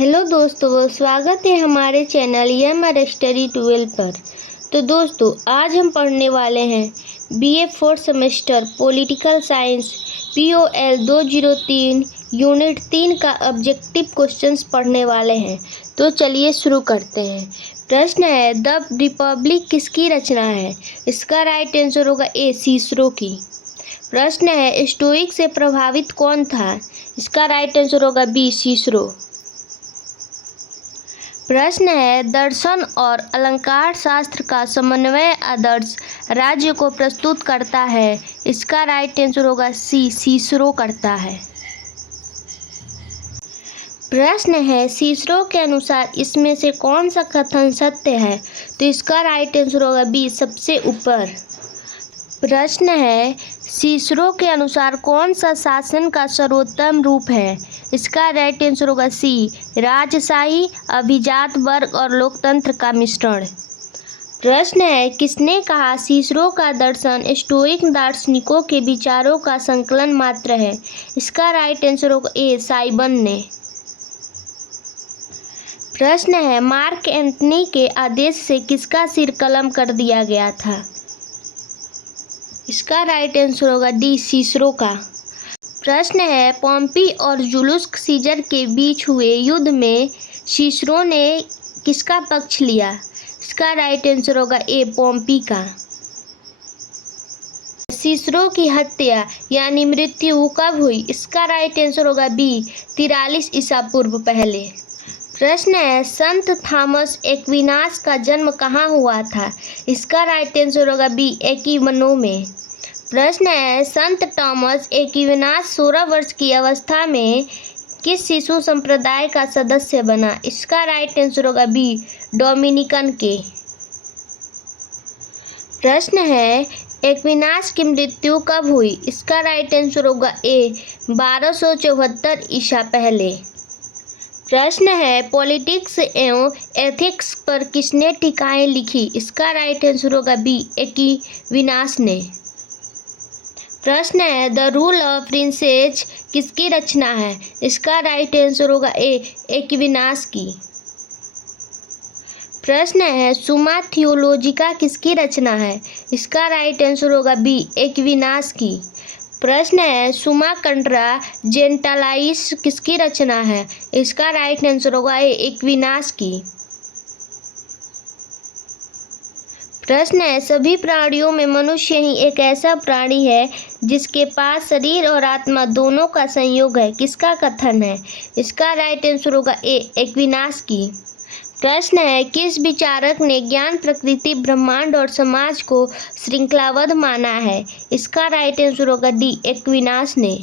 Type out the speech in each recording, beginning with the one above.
Hello दोस्तों, स्वागत है हमारे चैनल EMR स्टडी 12 पर। तो दोस्तों, आज हम पढ़ने वाले हैं BA 4 semester political science POL 203 unit 3 का ऑब्जेक्टिव क्वेश्चंस पढ़ने वाले हैं। तो चलिए शुरू करते हैं। प्रश्न है, द रिपब्लिक किसकी रचना है? इसका राइट आंसर होगा ए, सीसरो की। प्रश्न है, स्टोइक से प्रभावित कौन था? इसका राइट आंसर होगा बी, सीसरो। प्रश्न है, दर्शन और अलंकार शास्त्र का समन्वय आदर्श राज्य को प्रस्तुत करता है। इसका राइट आंसर होगा सी, सीसरो करता है। प्रश्न है, सीसरो के अनुसार इसमें से कौन सा कथन सत्य है? तो इसका राइट आंसर होगा बी, सबसे ऊपर। प्रश्न है, सीसरो के अनुसार कौन सा शासन का सर्वोत्तम रूप है? इसका राइट आंसर होगा सी, राजशाही, अभिजात वर्ग और लोकतंत्र का मिश्रण। प्रश्न है, किसने कहा सीसरो का दर्शन स्टोइक दार्शनिकों के विचारों का संकलन मात्र है? इसका राइट आंसर होगा ए, साइमन ने। प्रश्न है, मार्क एंटनी के आदेश से किसका सिर कलम कर दिया गया था? इसका राइट आंसर होगा डी, सीसरो का। प्रश्न है, पॉम्पी और जूलियस सीजर के बीच हुए युद्ध में सीसरो ने किसका पक्ष लिया? इसका राइट आंसर होगा ए, पॉम्पी का। सीसरो की हत्या यानी मृत्यु कब हुई? इसका राइट आंसर होगा बी, 43 ईसा पूर्व पहले। प्रश्न है, संत थॉमस एक्विनास का जन्म कहाँ हुआ था? इसका राइट आंसर होगा बी, एक्विनो में। प्रश्न है, संत थॉमस एक्विनास 16 वर्ष की अवस्था में किस शिशु संप्रदाय का सदस्य बना? इसका राइट आंसर होगा बी, डोमिनिकन के। प्रश्न है, एक्विनास की मृत्यु कब हुई? इसका राइट आंसर होगा ए, 1274 ईसा पहले। प्रश्न है, पॉलिटिक्स एवं एथिक्स पर किसने टीकाएं लिखी? इसका राइट आंसर होगा बी, एक्विनास ने। प्रश्न है, द रूल ऑफ प्रिंसेस किसकी रचना है? इसका राइट आंसर होगा ए, एक्विनास की। प्रश्न है, सुमा थियोलॉजिका किसकी रचना है? इसका राइट आंसर होगा बी, एक्विनास की। प्रश्न है, सुमा कंट्रा जेंटालाइस किसकी रचना है? इसका राइट आंसर होगा ए, एक्विनास की। प्रश्न है, सभी प्राणियों में मनुष्य ही एक ऐसा प्राणी है जिसके पास शरीर और आत्मा दोनों का संयोग है। किसका कथन है? इसका राइट आंसर होगा ए, एक्विनास की। प्रश्न है, किस विचारक ने ज्ञान, प्रकृति, ब्रह्मांड और समाज को श्रृंखलाबद्ध माना है? इसका राइट आंसर होगा डी, एक्विनास ने।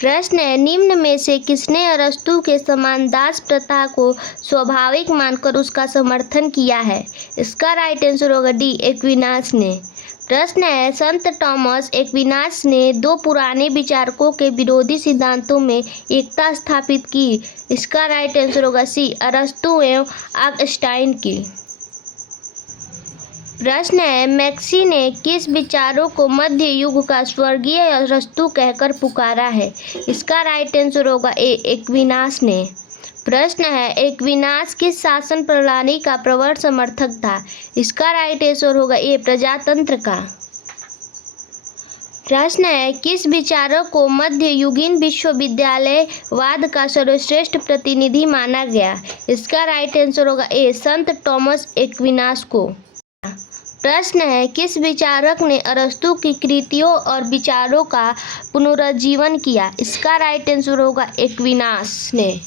प्रश्न है, निम्न में से किसने अरस्तु के समान दास प्रथा को स्वाभाविक मानकर उसका समर्थन किया है? इसका राइट आंसर होगा डी, एक्विनास ने। प्रश्न है, संत थॉमस एक्विनास ने दो पुराने विचारकों के विरोधी सिद्धांतों में एकता स्थापित की। इसका राइट आंसर होगा सी, अरस्तु एवं ऑगस्टाइन की। प्रश्न है, मैक्सी ने किस विचारों को मध्य युग का स्वर्गीय अरस्तु कहकर पुकारा है? इसका राइट आंसर होगा ए, एक्विनास ने। प्रश्न है, एक्विनास किस शासन प्रणाली का प्रबल समर्थक था? इसका राइट आंसर होगा ए, प्रजातंत्र का। प्रश्न है, किस विचारक को मध्ययुगीन विश्वविद्यालयवाद का सर्वश्रेष्ठ प्रतिनिधि माना गया? इसका राइट आंसर होगा ए, संत थॉमस एक्विनास को। प्रश्न है, किस विचारक ने अरस्तु की कृतियों और विचारों का पुनरुज्जीवन किया? इसका राइट आंसर होगा एक्विनास ने।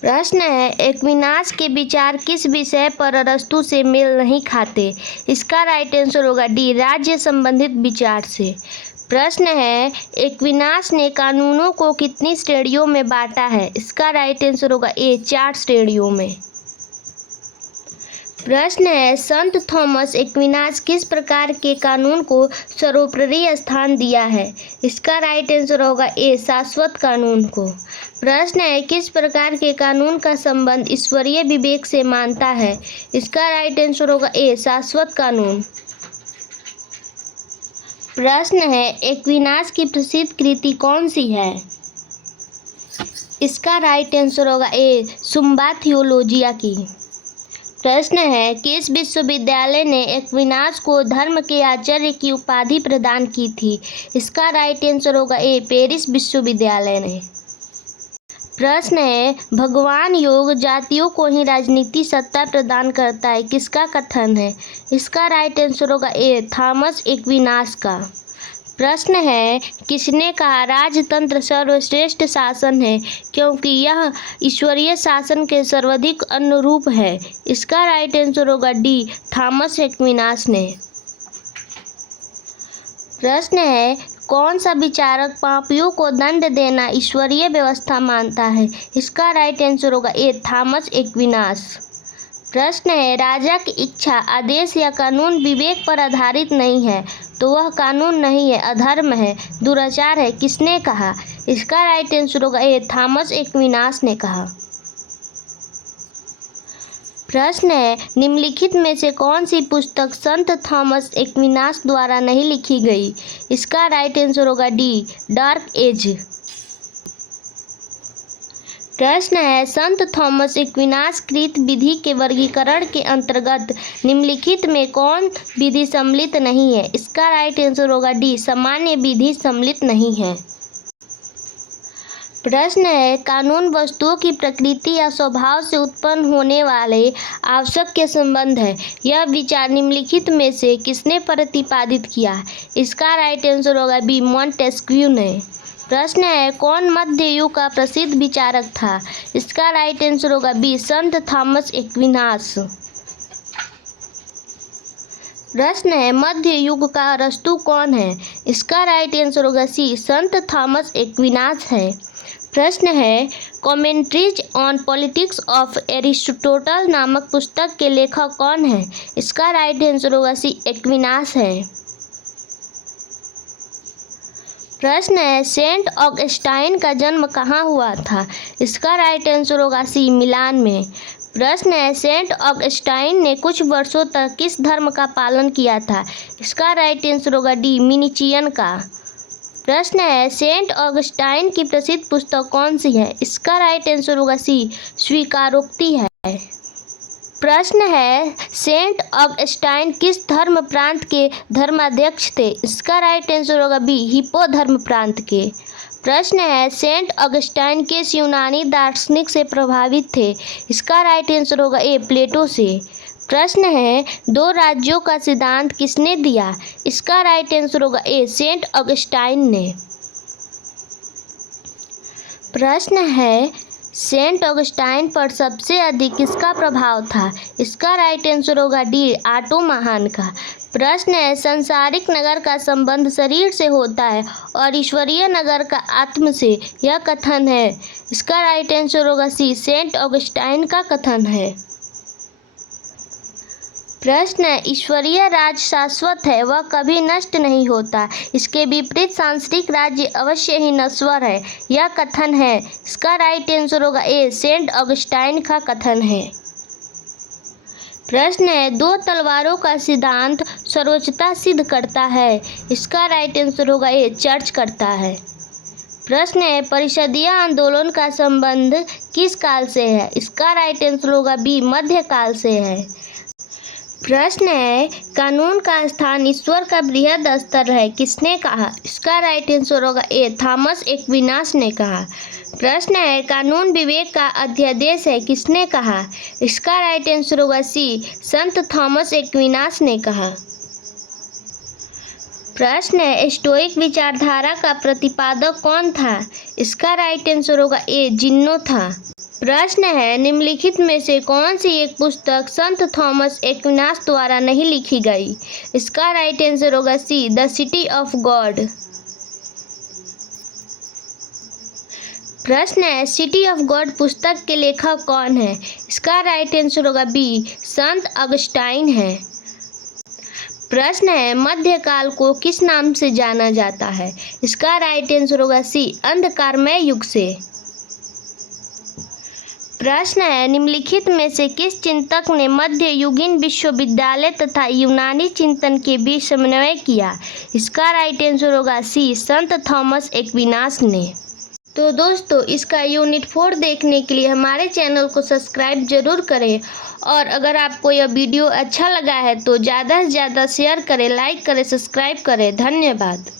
प्रश्न है, एक्विनास के विचार किस विषय पर अरस्तु से मेल नहीं खाते? इसका राइट आंसर होगा डी, राज्य संबंधित विचार से। प्रश्न है, एक्विनास ने कानूनों को कितनी श्रेणियों में बांटा है? इसका राइट आंसर होगा ए, 4 श्रेणियों में। प्रश्न है, संत थॉमस एक्विनास किस प्रकार के कानून को सर्वोपरि स्थान दिया है? इसका राइट आंसर होगा ए, शाश्वत कानून को। प्रश्न है, किस प्रकार के कानून का संबंध ईश्वरीय विवेक से मानता है? इसका राइट आंसर होगा ए, शाश्वत कानून। प्रश्न है, एक्विनास की प्रसिद्ध कृति कौन सी है? इसका राइट आंसर होगा ए, सुम्बा थियोलॉजिया की। प्रश्न है, किस विश्वविद्यालय ने एक्विनास को धर्म के आचार्य की उपाधि प्रदान की थी? इसका राइट आंसर होगा ए, पेरिस विश्वविद्यालय ने। प्रश्न है, भगवान योग जातियों को ही राजनीति सत्ता प्रदान करता है, किसका कथन है? इसका राइट आंसर होगा ए, थॉमस एक्विनास का। प्रश्न है, किसने कहा राजतंत्र सर्वश्रेष्ठ शासन है क्योंकि यह ईश्वरीय शासन के सर्वाधिक अनुरूप है? इसका राइट आंसर होगा डी, थॉमस एक्विनास ने। प्रश्न है, कौन सा विचारक पापियों को दंड देना ईश्वरीय व्यवस्था मानता है? इसका राइट आंसर होगा ए, थॉमस एक्विनास। प्रश्न है, राजा की इच्छा, आदेश या कानून विवेक पर आधारित नहीं है तो वह कानून नहीं है, अधर्म है, दुराचार है, किसने कहा? इसका राइट आंसर होगा ए, थॉमस एक्विनास ने कहा। प्रश्न है, निम्नलिखित में से कौन सी पुस्तक संत थॉमस एक्विनास द्वारा नहीं लिखी गई? इसका राइट आंसर होगा डी, डार्क एज। प्रश्न है, संत थॉमस एक्विनास कृत विधि के वर्गीकरण के अंतर्गत निम्नलिखित में कौन विधि सम्मिलित नहीं है? इसका राइट आंसर होगा डी, सामान्य विधि सम्मिलित नहीं है। प्रश्न है, कानून वस्तुओं की प्रकृति या स्वभाव से उत्पन्न होने वाले आवश्यक के संबंध है, यह विचार निम्नलिखित में से किसने प्रतिपादित किया? इसका राइट आंसर होगा बी, मॉन्टेस्क्यू ने। प्रश्न है, कौन मध्य युग का प्रसिद्ध विचारक था? इसका राइट आंसर होगा बी, संत थॉमस एक्विनास। प्रश्न है, मध्य युग का अरस्तु कौन है? इसका राइट आंसर होगा सी, संत थॉमस एक्विनास है। प्रश्न है, commentaries on politics of Aristotle नामक पुस्तक के लेखक कौन है? इसका राइट आंसर होगा सी, एक्विनास है। प्रश्न है, सेंट ऑगस्टाइन का जन्म कहाँ हुआ था? इसका राइट आंसर होगा सी, मिलान में। प्रश्न है, सेंट ऑगस्टाइन ने कुछ वर्षों तक किस धर्म का पालन किया था? इसका राइट आंसर होगा डी, मिनीचियन का। प्रश्न है, सेंट ऑगस्टाइन की प्रसिद्ध पुस्तक कौन सी है? इसका राइट आंसर होगा सी, स्वीकारोक्ति है। प्रश्न है, सेंट ऑगस्टाइन किस धर्म प्रांत के धर्माध्यक्ष थे? इसका राइट आंसर होगा बी, हिप्पो धर्म प्रांत के। प्रश्न है, सेंट ऑगस्टाइन किस यूनानी दार्शनिक से प्रभावित थे? इसका राइट आंसर होगा ए, प्लेटो से। प्रश्न है, दो राज्यों का सिद्धांत किसने दिया? इसका राइट आंसर होगा ए, सेंट ऑगस्टाइन ने। प्रश्न है, सेंट ऑगस्टाइन पर सबसे अधिक किसका प्रभाव था? इसका राइट आंसर होगा डी, आटो महान का। प्रश्न है, संसारिक नगर का संबंध शरीर से होता है और ईश्वरीय नगर का आत्म से, यह कथन है। इसका राइट आंसर होगा सी, सेंट ऑगस्टाइन का कथन है। प्रश्न है, ईश्वरीय राज शाश्वत है, वह कभी नष्ट नहीं होता, इसके विपरीत सांसारिक राज्य अवश्य ही नश्वर है, यह कथन है। इसका राइट आंसर होगा ए, सेंट ऑगस्टाइन का कथन है। प्रश्न है, दो तलवारों का सिद्धांत सर्वोच्चता सिद्ध करता है? इसका राइट आंसर होगा ए, चर्च करता है। प्रश्न है, परिषदीय आंदोलन का संबंध किस काल से है? इसका राइट आंसर होगा बी, मध्यकाल से है। प्रश्न है, कानून का स्थान ईश्वर का बृहद स्तर है, किसने कहा? इसका राइट आंसर होगा ए, थॉमस एक्विनास ने कहा। प्रश्न है, कानून विवेक का अध्यादेश है, किसने कहा? इसका राइट आंसर होगा सी, संत थॉमस एक्विनास ने कहा। प्रश्न है, स्टोइक विचारधारा का प्रतिपादक कौन था? इसका राइट आंसर होगा ए, जिन्नो था। प्रश्न है, निम्नलिखित में से कौन सी एक पुस्तक संत थॉमस एक्विनास द्वारा नहीं लिखी गई? इसका राइट आंसर होगा सी, द सिटी ऑफ गॉड। प्रश्न है, सिटी ऑफ गॉड पुस्तक के लेखक कौन है? इसका राइट आंसर होगा बी, संत ऑगस्टाइन है। प्रश्न है, मध्यकाल को किस नाम से जाना जाता है? इसका राइट आंसर होगा सी, अंधकारमय युग से। प्रश्न है, निम्नलिखित में से किस चिंतक ने मध्य युगीन विश्वविद्यालय तथा यूनानी चिंतन के बीच समन्वय किया? इसका राइट आंसर होगा सी, संत थॉमस एक्विनास ने। तो दोस्तों इसका यूनिट 4 देखने के लिए हमारे चैनल को सब्सक्राइब जरूर करें और अगर आपको यह वीडियो अच्छा लगा है तो ज़्यादा से ज़्यादा शेयर करें, लाइक करें, सब्सक्राइब करें। धन्यवाद।